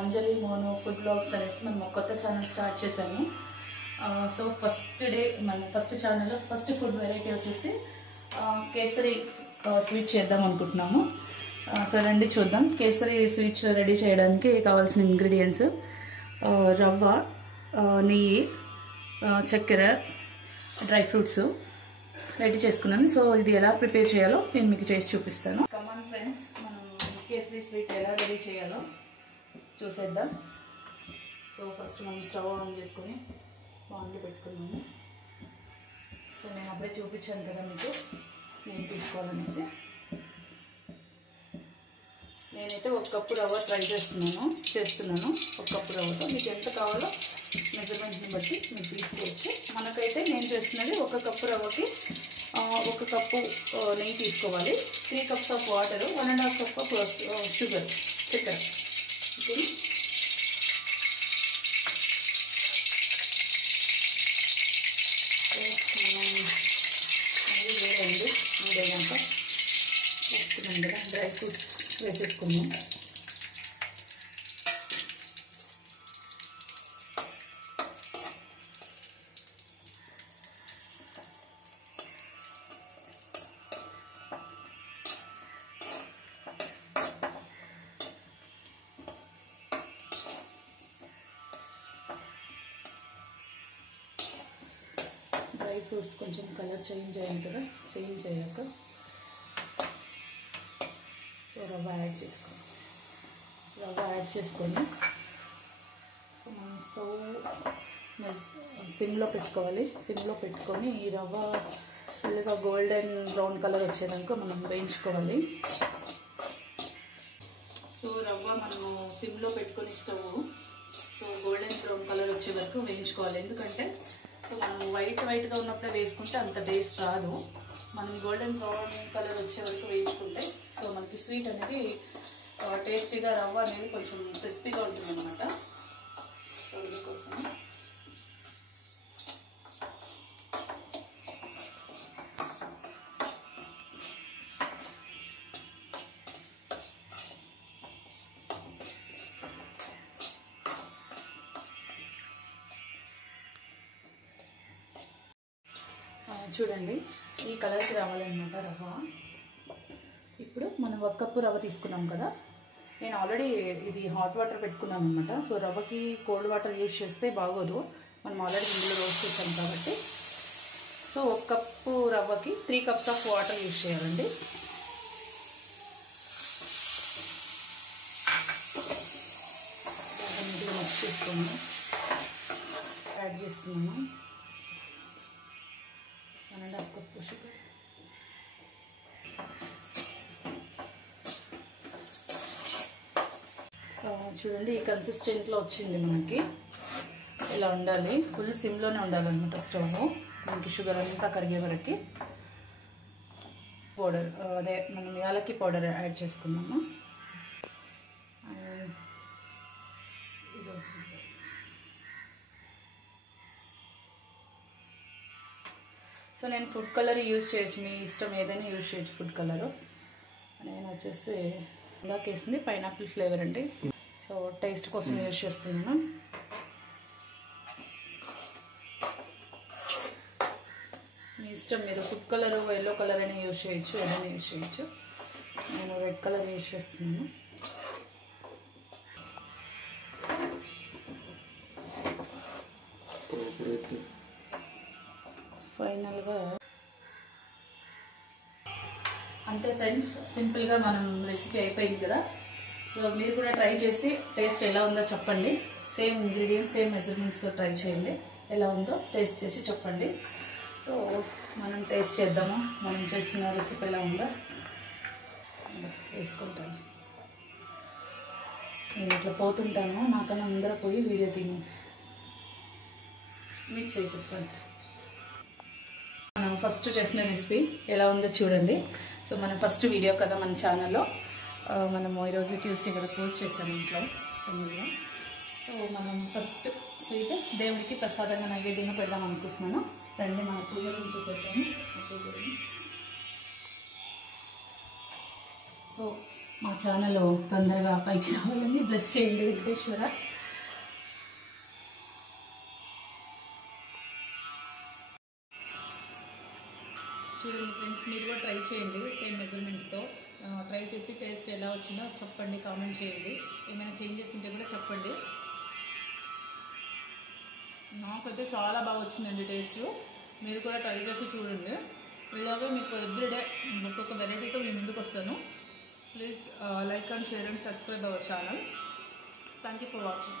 అంజలి mono food blogs అనేసి మనం ఒక కొత్త ఛానల్ స్టార్ట్ చేసాము. సో మన ఫస్ట్ ఛానల్లో ఫస్ట్ ఫుడ్ వెరైటీ వచ్చేసి కేసరి స్వీట్ చేద్దాం అనుకుంటున్నాము. సో రండి చూద్దాం. కేసరి స్వీట్స్ రెడీ చేయడానికి కావాల్సిన ఇంగ్రీడియంట్స్ రవ్వ, నెయ్యి, చక్కెర, డ్రై ఫ్రూట్స్ రెడీ చేసుకున్నాను. సో ఇది ఎలా ప్రిపేర్ చేయాలో నేను మీకు చేసి చూపిస్తాను. కమాన్ ఫ్రెండ్స్, మనం కేసరి స్వీట్ ఎలా రెడీ చేయాలో చూసేద్దాం. సో ఫస్ట్ మనం స్టవ్ ఆన్ చేసుకొని బాండ్లు పెట్టుకున్నాము. సో నేను అప్పుడే చూపించాను కదా మీకు నేను తీసుకోవాలనేసి. నేనైతే 1 కప్పు రవ్వ ట్రై చేస్తున్నాను. 1 కప్పు రవ్వతో మీకు ఎంత కావాలో మెజర్మెంట్ని బట్టి మీరు తీసుకోవచ్చు. మనకైతే నేను చేస్తున్నది 1 కప్పు రవ్వకి 1 కప్పు నెయ్యి తీసుకోవాలి, 3 cups of water, 1.5 cup of sugar, చక్కెర. ఓకే, అది వేయండి. వేయడానికి వేసుకున్నాం కదా, డ్రై ఫ్రూట్స్ వేసేసుకున్నాం. డ్రై ఫ్రూట్స్ కొంచెం కలర్ చేంజ్ అయ్యాయి కదా, చేంజ్ అయ్యాక సో రవ్వ యాడ్ చేసుకొని సో మనం స్టవ్ సిమ్లో పెట్టుకోవాలి. సిమ్లో పెట్టుకొని ఈ రవ్వ ఫుల్గా గోల్డెన్ బ్రౌన్ కలర్ వచ్చేదాకా మనం వేయించుకోవాలి. సో రవ్వ మనము సిమ్లో పెట్టుకొని stove so golden brown colour వచ్చే వరకు వేయించుకోవాలి. ఎందుకంటే సో మనం వైట్గా ఉన్నప్పుడే వేసుకుంటే అంత టేస్ట్ రాదు. మనం గోల్డెన్ బ్రౌన్ కలర్ వచ్చే వరకు వేయించుకుంటే సో మనకి స్వీట్ అనేది టేస్టీగా, రవ్వ అనేది కొంచెం క్రిస్పీగా ఉంటుంది అన్నమాట. సో అందుకోసం చూడండి, ఈ కలర్కి రావాలన్నమాట రవ్వ. ఇప్పుడు మనం 1 కప్పు రవ్వ తీసుకున్నాం కదా, నేను ఆల్రెడీ ఇది హాట్ వాటర్ పెట్టుకున్నాను అనమాట. సో రవ్వకి కోల్డ్ వాటర్ యూజ్ చేస్తే బాగోదు, మనం ఆల్రెడీ ఇందులో రోస్ట్ చేసాం కాబట్టి. సో 1 కప్పు రవ్వకి 3 కప్స్ ఆఫ్ వాటర్ యూజ్ చేయాలండి. నీట్గా మిక్స్ చేసుకొని యాడ్ చేస్తున్నాను 1.5 కప్పు షుగర్. చూడండి, ఈ కన్సిస్టెంట్లో వచ్చింది మనకి. ఇలా ఉండాలి, ఫుల్ సిమ్లోనే ఉండాలన్నమాట స్టవ్. మనకి షుగర్ అంతా కరిగే వరకు పౌడర్, అదే మనం యాలక్కి పౌడర్ యాడ్ చేసుకున్నాము. సో నేను ఫుడ్ కలర్ యూజ్ చేయొచ్చు, మీ ఇష్టం ఏదైనా యూజ్ చేయొచ్చు ఫుడ్ కలరు. నేను వచ్చేసి ఇందాక వేసింది పైనాపిల్ ఫ్లేవర్ అండి. సో టేస్ట్ కోసం యూజ్ చేస్తున్నాను. మీ ఇష్టం, మీరు ఫుడ్ కలర్ ఎల్లో కలర్ అయినా యూజ్ చేయొచ్చు, ఏదైనా యూజ్ చేయొచ్చు. నేను రెడ్ కలర్ యూజ్ చేస్తున్నాను. ఫైనల్గా అంతే ఫ్రెండ్స్, సింపుల్గా మనం రెసిపీ అయిపోయింది కదా. సో మీరు కూడా ట్రై చేసి టేస్ట్ ఎలా ఉందో చెప్పండి. సేమ్ ఇంగ్రీడియంట్స్, సేమ్ మెజర్మెంట్స్తో ట్రై చేయండి. ఎలా ఉందో టేస్ట్ చేసి చెప్పండి. సో మనం టేస్ట్ చేద్దాము, మనం చేసిన రెసిపీ ఎలా ఉందో. వేసుకుంటాను, నేను ఇట్లా పోతుంటాను, నాకన్నా ముందర పోయి వీడియో తిని మిక్స్ చేసి చెప్పండి. మనం ఫస్ట్ చేసిన రెసిపీ ఎలా ఉందో చూడండి. సో మన ఫస్ట్ వీడియో కదా మన ఛానల్లో. మనము ఈరోజు ట్యూస్డే కదా పూజ చేసాము ఇంట్లో తొమ్మిదిలో. సో మనం ఫస్ట్ స్వీట్ దేవుడికి ప్రసాదంగా నైవేద్యంగా పెడదాం అనుకుంటున్నాను. రండి మన పూజలను చూసేద్దాము. పూజలు సో మా ఛానల్ తొందరగా పైకి రావాలని బ్లెస్ చేయండి వెంకటేశ్వర. చూడండి ఫ్రెండ్స్, మీరు కూడా ట్రై చేయండి సేమ్ మెజర్మెంట్స్తో. ట్రై చేసి టేస్ట్ ఎలా వచ్చిందో చెప్పండి, కామెంట్ చేయండి. ఏమైనా చేంజెస్ ఉంటే కూడా చెప్పండి. నాకైతే చాలా బాగా వచ్చిందండి టేస్ట్. మీరు కూడా ట్రై చేసి చూడండి. ఇలాగే మీకు ఎవ్రీడే ఒక్కొక్క వెరైటీతో మీ ముందుకు వస్తాను. Please like and share and subscribe our channel. Thank you for watching.